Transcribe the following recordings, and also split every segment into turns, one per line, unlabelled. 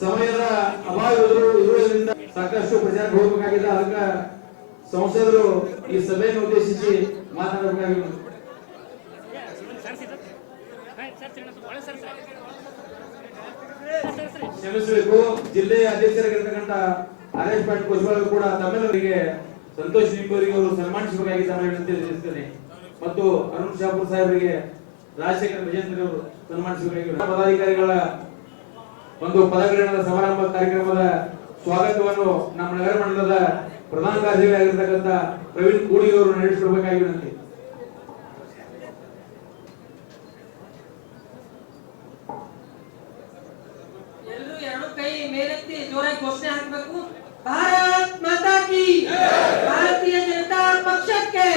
ಸಮಯದ ಅಭಾವ ಇರು- ಇರುವುದರಿಂದ ಸಾಕಷ್ಟು ಪ್ರಚಾರಕ್ಕೆ ಹೋಗಬೇಕಾಗಿದೆ. ಅದಕ್ಕೆ ಸಂಸದರು ಈ ಸಭೆಯನ್ನು ಉದ್ದೇಶಿಸಿ ಮಾತನಾಡಬೇಕಾಗಿದೆ. ಕ್ಷಮಿಸಬೇಕು. ಜಿಲ್ಲೆಯ ಅಧ್ಯಕ್ಷರಾಗಿರ್ತಕ್ಕಂಥ ಆರ್ ಪಾಟ್ ಪಾಟೀಲ್ ಕೂಡ ತಮಿಳರಿಗೆ ಸಂತೋಷ್ ನಿಂಬೂರಿಗೆ ಅವರು ವಿನಂತಿ ತಿಳಿಸ್ತೇನೆ. ಮತ್ತು ಅರುಣ್ ಶಾಪುರ್ ಸಾಹೇಬರಿಗೆ ರಾಜಶೇಖರ್ ವಿಜೇಂದ್ರ ಅವರು ಸನ್ಮಾನಿಸಬೇಕಾಗಿದೆ. ಪದಾಧಿಕಾರಿಗಳ ಒಂದು ಪದಗ್ರಹಣದ ಸಮಾರಂಭ ಕಾರ್ಯಕ್ರಮದ ಸ್ವಾಗತವನ್ನು ನಮ್ಮ ನಗರ ಮಂಡಲದ ಪ್ರಧಾನ ಕಾರ್ಯದರ್ಶಿ ಆಗಿರತಕ್ಕಂತ ಪ್ರವೀಣ್ ಕೂಡಿ ಅವರು ನಡೆಸಿಕೊಡ್ಬೇಕಾಗಿ
ಎಲ್ಲರೂ ಎರಡು ಕೈ ಮೇಲೆತ್ತಿ ಜೋರಾಗಿ ಘೋಷಣೆ ಹಾಕಬೇಕು ಭಾರತ್ ಮಾತಾ ಕಿ ಭಾರತೀಯ ಜನತಾ ಪಕ್ಷಕ್ಕೆ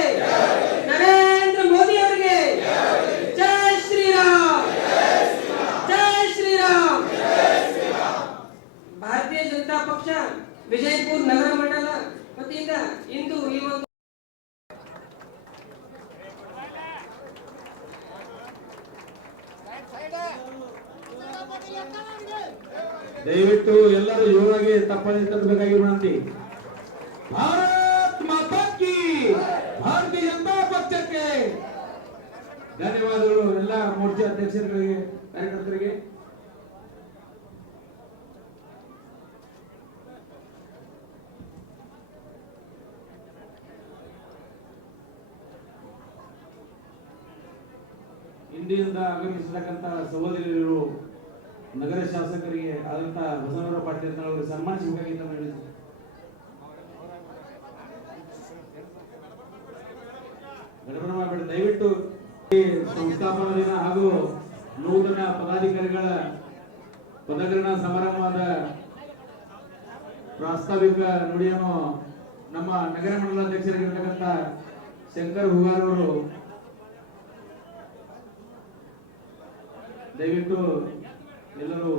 ನರೇಂದ್ರ ಮೋದಿ ಅವರಿಗೆ ಜೈ ಶ್ರೀರಾಮ್ ಜೈ ಶ್ರೀರಾಮ್ ಜನತಾ ಪಕ್ಷ, ವಿಜಯಪುರ ನಗರ ಮಂಡಲ ವತಿಯಿಂದ ಇಂದು ಈ ಒಂದು
ದಯವಿಟ್ಟು ಎಲ್ಲರೂ ಯೋಗಿ ತಪ್ಪದೆ ತರಬೇಕಾಗಿ ವಿನಂತಿ. ಭಾರತ್ ಮಾತಾಕಿ ಭಾರತೀಯ ಜನತಾ ಪಕ್ಷಕ್ಕೆ ಧನ್ಯವಾದಗಳು ಎಲ್ಲ ಮೋರ್ಚಾ ಅಧ್ಯಕ್ಷರುಗಳಿಗೆ, ಕಾರ್ಯಕರ್ತರಿಗೆ. ಇಂಡಿಯಿಂದ ಆಗಮಿಸಿರ್ತಕ್ಕಂಥ ಸಹೋದರಿಯರು, ನಗರ ಶಾಸಕರಿಗೆ, ಆದಂತ ಬಸವರಾವ್ ಪಾಟೀಲ್ ಅವರಿಗೆ ಸನ್ಮಾನಿಸಬೇಕಾಗಿತ್ತು ಅಂತ ಹೇಳಿದ್ರು. ಗಡಬಡ ಮಾಡಬೇಡಿ ದಯವಿಟ್ಟು ಸಂಸ್ಥಾಪನಾ ದಿನ ಹಾಗೂ ನೂತನ ಪದಾಧಿಕಾರಿಗಳ ಪದಗ್ರಹಣ ಸಮಾರಂಭದ ಪ್ರಾಸ್ತಾವಿಕ ನುಡಿಯನ್ನು ನಮ್ಮ ನಗರ ಮಂಡಲ ಅಧ್ಯಕ್ಷರಾಗಿರ್ತಕ್ಕಂಥ ಶಂಕರ್ ಹುಗಾರ್ ಅವರು ದಯವಿಟ್ಟು ಎಲ್ಲರೂ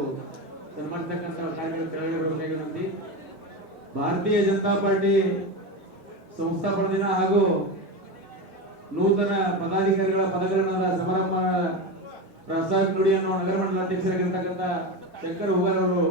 ಸನ್ಮಾನಿಸ್ತಕ್ಕಂಥ ಕಾರ್ಯಗಳು ಕೆಳಗಡೆ ಬರಬೇಕಾಗಿ ಭಾರತೀಯ ಜನತಾ ಪಾರ್ಟಿ ಸಂಸ್ಥಾಪನ ದಿನ ಹಾಗೂ ನೂತನ ಪದಾಧಿಕಾರಿಗಳ ಪದಗ್ರಹಣದ ಸಮಾರಂಭ ಪ್ರಸಾದ್ ನುಡಿಯನ್ನು ನಗರ ಮಂಡಲ ಅಧ್ಯಕ್ಷರಾಗಿರ್ತಕ್ಕಂಥ ಶಂಕರ್ ಹುಗಾರ್ ಅವರು